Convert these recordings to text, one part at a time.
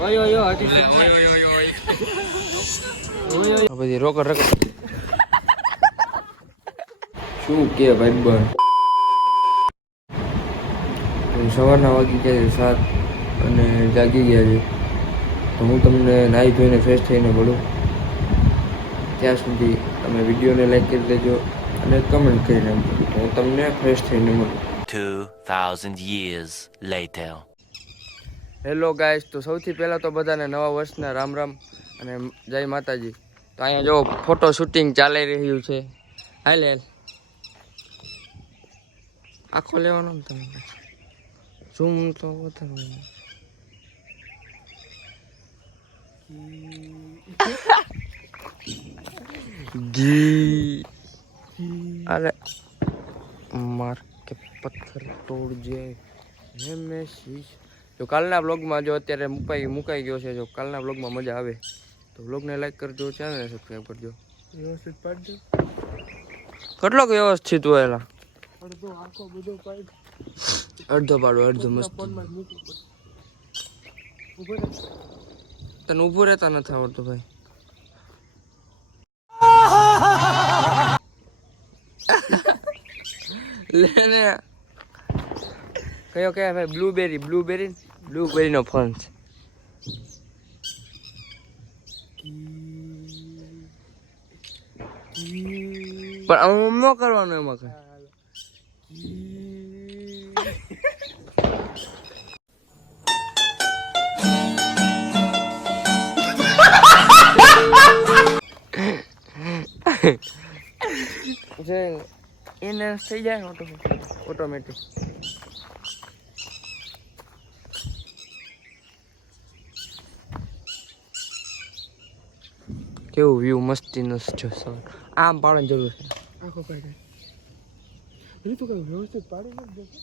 ઓય ઓય ઓય પછી રોકડ રકડ શું કે ભાઈ બન સવારના વાગી ગયા 7 અને જાગી ગયા છે તો હું તમને નાહી ધોઈને ફ્રેશ થઈને મળું ત્યાં સુધી તમે વિડીયોને લાઈક કરી દેજો અને કમેન્ટ કરી નાખજો હું તમને ફ્રેશ થઈને મળું 2000 years later. હેલો ગાઈસ, તો સૌથી પહેલાં તો બધાને નવા વર્ષના રામ રામ અને જય માતાજી. તો અહીંયા જો ફોટો શૂટિંગ ચાલી રહ્યું છે. હાલ હાલ આખો લેવાનો ને તમે ઝૂમ તો વધારે જી અરે માર કે પથ્થર તોડજે હે મેં શીશ. જો કાલના બ્લોગમાં જો અત્યારે મુકાઈ ગયો છે, જો કાલના બ્લોગમાં મજા આવે તો બ્લોગને લાઈક કરજો, ચેનલને સબસ્ક્રાઈબ કરજો. વ્યવસ્થિત પાડજો. કેટલોક વ્યવસ્થિત હોય એલા અડધો આખો બધો પાડ અડધો પાડો અડધો મસ્ત તને ઊભું રહેતા નથી આવડતું ભાઈ. લેને કયો કયા ભાઈ બ્લુબેરી નો ફોન છે. પણ આમ ન કરવાનું એમાં કઈ એને થઈ જાય ઓટોમેટિક. કેવું વ્યૂ મસ્તી નો છે સર. આમ પાડવાની જરૂર છે. આખો પાડે હજી તો કઈ વ્યવસ્થિત પાડી નથી દેતો.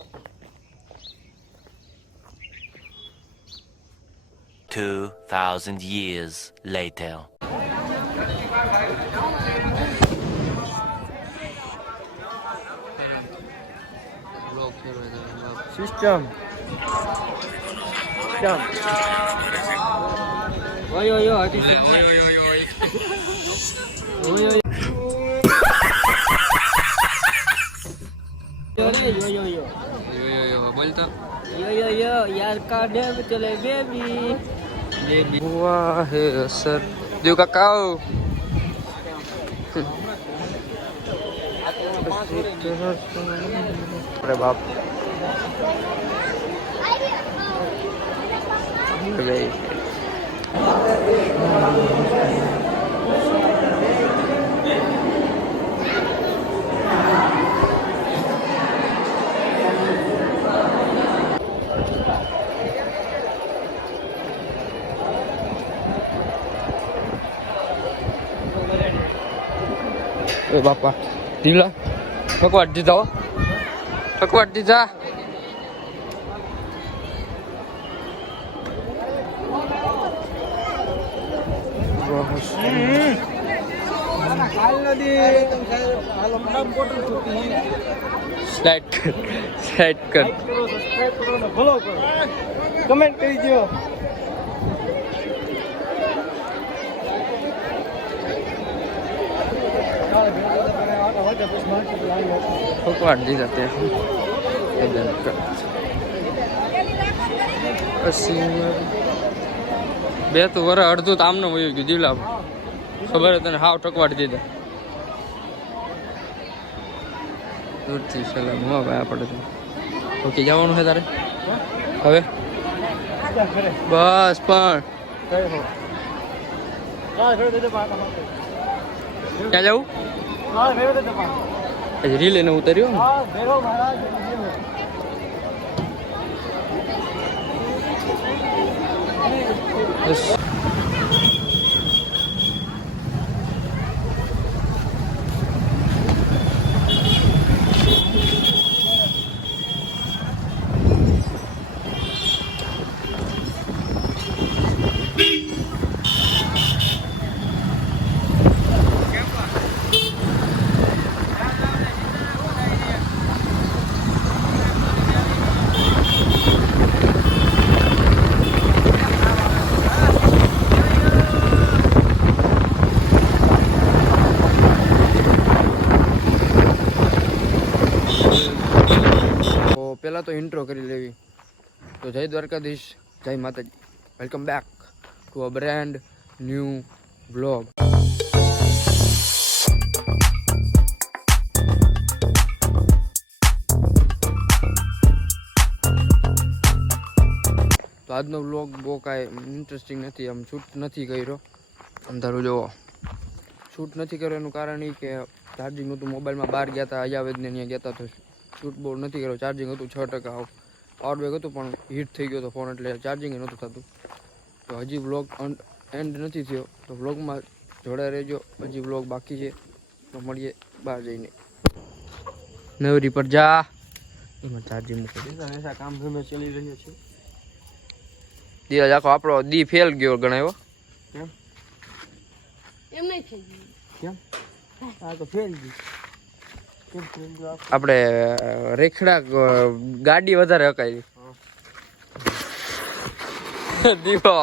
2000 years later. સિસ્ટમ ઓય ઓય હટી ઓય ઓય ઓય ઓય બોલતો યો યાર કાઢે ચલે બેબી વાહ હે સર દેવ કાકા અરે બાપ બાપા ઢીલા ઠકવાટ દીધા સ્લાઇડ કર ફોલો કરો કમેન્ટ કરી દો. ઠકવાટ દીધા તે બે તો વર અડધું તો આમને વયું ગયું જીવલા ખબર તને હાવ ઠકવાટ દીધા. દૂરથી સલામ હો ભાઈ આપણે તો ઓકે જવાનું છે તારે હવે બસ પણ ક્યાં જવું રીલે ને ઉતર્યો બસ પહેલાં તો ઇન્ટ્રો કરી લેવી. તો જય દ્વારકાધીશ, જય માતાજી, welcome back to a brand new vlog. તો આજનો વ્લોગ બહુ કાંઈ ઇન્ટરેસ્ટિંગ નથી, આમ શૂટ નથી કર્યો. અંધારું જોવો, શૂટ નથી કર્યો એનું કારણ એ કે ચાર્જિંગ હતું મોબાઈલમાં. બહાર ગયા હતા, અયાવેદને ત્યાં ગયા હતા, તો શૂટ બહુ નથી કર્યો. ચાર્જિંગ હતું 6%, પાવર બેક હતું પણ હીટ થઈ ગયો હતો ફોન, એટલે ચાર્જિંગ નહોતું થતું. તો હજી વ્લોગ એન્ડ નથી થયો, તો વ્લોગમાં જોડાઈ રહેજો. હજી વ્લોગ બાકી છે, તો મળીએ બહાર જઈને. નવરી પર જા, એમાં ચાર્જિંગ મૂકી દે. કામ ધંધો ચાલી રહ્યો છે. ધીરજ આખો આપણો દી ફેલ ગયો ગણાયો. કેમ એમ નહીં થઈ ગયું. કેમ આ તો ફેલ ગઈ. કેમ ફેલ ગયો? આપણે રેખડા ગાડી વધારે હકાઈ દીવો.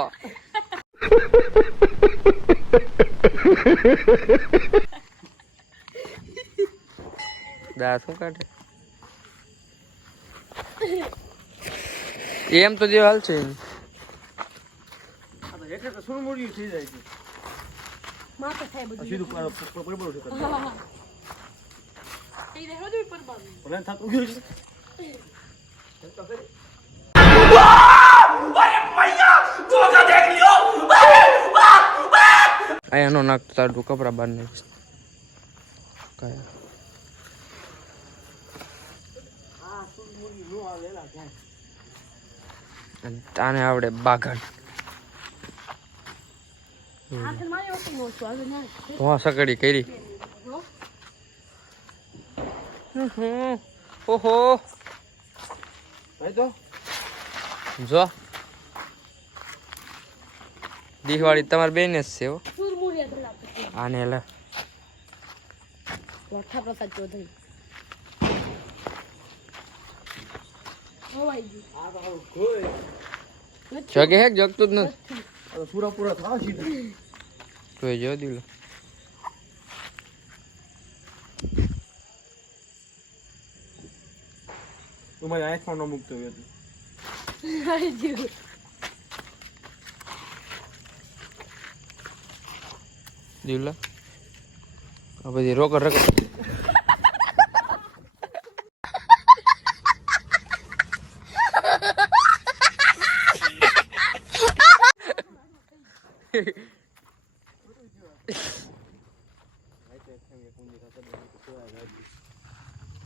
દા શું કાઢે એમ તો જે હાલ છે. આ તો એટલે તો શું મોડ્યું થઈ જાય છે. માથે થાય બધું. સીધું બરોબર છે. એ દેખો તો પર બાબુ. ભલે થાતું ગયું છે. અહીંયા નો નાખતો તારું કપડા બહાર નાખ. કયા આને આવડે બાગન. હાથ મારે ઓકે નો છો હવે ના. ધોવા સકડી કરી. ઓહો ભાઈ તો જો દિવાળી તમારી બેન જ છે હો. સુર મુરિયા તો લાગતો. આને લે લઠા પ્રસાદ ચૌધરી. હોવાઈ ગયું. આ તો હાવ ગોય. જગે હે જગતું જ નથી. આ તો પૂરા થાવ સીધું. જોઈ જો દિલો. તું મારી આંખમાં ન મૂકતો હોય તું. આવી ગયું. દિલો આ બધી રોકડ રકડ.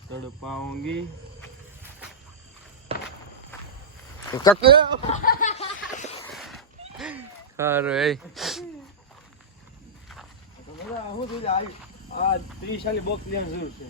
તડપાઉંગી કકે હારો એ હું થઈ જાય આ 30 સાલી બોક્સ લેવાની જરૂર છે.